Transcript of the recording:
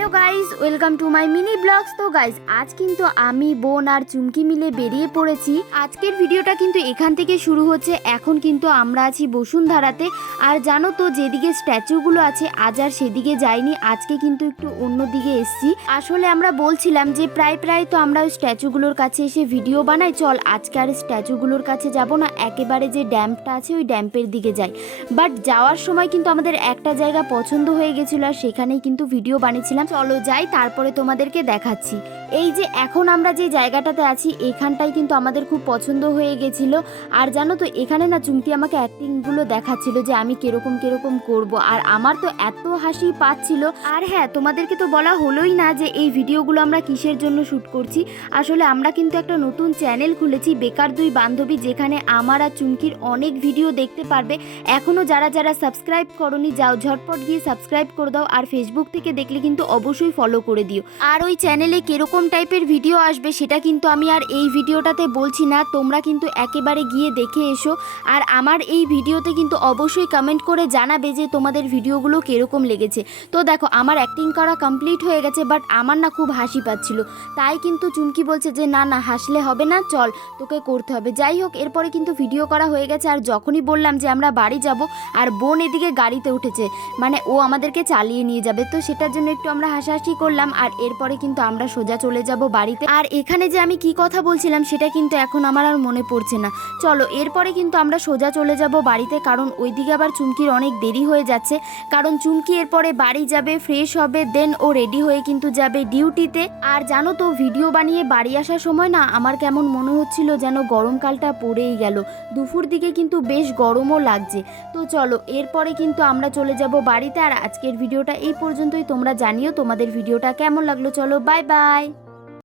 Hello guys, welcome to my mini vlogs. তো guys, আজ কিন্তু আমি, বোন আর চুমকি মিলে বেরিয়ে পড়েছি। আজকের ভিডিওটা কিন্তু এখান থেকে শুরু হচ্ছে। এখন কিন্তু আমরা আছি বসুন্ধরাতে। আর জানো তো, যেদিকে স্ট্যাচুগুলো আছে আজ আর সেদিকে যাইনি, আজকে কিন্তু একটু অন্য দিকে এসছি। আসলে আমরা বলছিলাম যে প্রায় তো আমরা ওই স্ট্যাচুগুলোর কাছে এসে ভিডিও বানাই, চল আজকে আর স্ট্যাচুগুলোর কাছে যাব না, একেবারে যে ড্যাম্পটা আছে ওই ড্যাম্পের দিকে যাই। বাট যাওয়ার সময় কিন্তু আমাদের একটা জায়গা পছন্দ হয়ে গেছিলো আর সেখানেই কিন্তু ভিডিও বানিয়েছিলাম। চলো যাই, তারপরে তোমাদেরকে দেখাচ্ছি। এই যে এখন আমরা যে জায়গাটাতে আছি এখানটাই কিন্তু আমাদের খুব পছন্দ হয়ে গেছিলো। আর জানো তো, এখানে না চুমকি আমাকে অ্যাক্টিংগুলো দেখাচ্ছিল যে আমি কিরকম করব। আর আমার তো এত হাসি পাচ্ছিল। আর হ্যাঁ, তোমাদেরকে তো বলা হলোই না যে এই ভিডিওগুলো আমরা কিসের জন্য শ্যুট করছি। আসলে আমরা কিন্তু একটা নতুন চ্যানেল খুলেছি, বেকার দুই বান্ধবী, যেখানে আমার আর চুমকির অনেক ভিডিও দেখতে পারবে। এখনও যারা সাবস্ক্রাইব করোনি, যাও ঝটপট গিয়ে সাবস্ক্রাইব করে দাও। আর ফেসবুক থেকে দেখলে কিন্তু অবশ্যই ফলো করে দিও। আর ওই চ্যানেলে কিরকম টাইপের ভিডিও আসবে সেটা কিন্তু আমি আর এই ভিডিওটাতে বলছি না, তোমরা কিন্তু একেবারে গিয়ে দেখে এসো। আর আমার এই ভিডিওতে কিন্তু অবশ্যই কমেন্ট করে জানাবে যে তোমাদের ভিডিওগুলো কিরকম লেগেছে। তো দেখো, আমার অ্যাক্টিং করা কমপ্লিট হয়ে গেছে, বাট আমার না খুব হাসি পাচ্ছিল। তাই কিন্তু চুমকি বলছে যে না হাসলে হবে না, চল তোকে করতে হবে। যাই হোক, এরপরে কিন্তু ভিডিও করা হয়ে গেছে। আর যখনই বললাম যে আমরা বাড়ি যাব, আর বোন এদিকে গাড়িতে উঠেছে, মানে ও আমাদেরকে চালিয়ে নিয়ে যাবে, তো সেটার জন্য একটু আমরা হাসাহাসি করলাম। আর এরপরে কিন্তু আমরা সোজা চলে যাব বাড়িতে। আর এখানে যে আমি কি কথা বলছিলাম সেটা কিন্তু এখন আমার আর মনে পড়ছে না। চলো, এরপরে কিন্তু আমরা সোজা চলে যাব বাড়িতে, কারণ ওইদিকে আবার চুমকির অনেক দেরি হয়ে যাচ্ছে। কারণ চুমকি এরপরে বাড়ি যাবে, ফ্রেশ হবে, দেন ও রেডি হয়ে কিন্তু যাবে ডিউটিতে। আর জানো তো, ভিডিও বানিয়ে বাড়ি আসার সময় না আমার কেমন মনে হচ্ছিল যেন গরমকালটা পড়েই গেল। দুপুর দিকে কিন্তু বেশ গরমও লাগছে। তো চলো, এরপরে কিন্তু আমরা চলে যাব বাড়িতে। আর আজকের ভিডিওটা এই পর্যন্তই। তোমরা জানিও তোমাদের ভিডিওটা কেমন লাগলো। চলো, বাই বাই।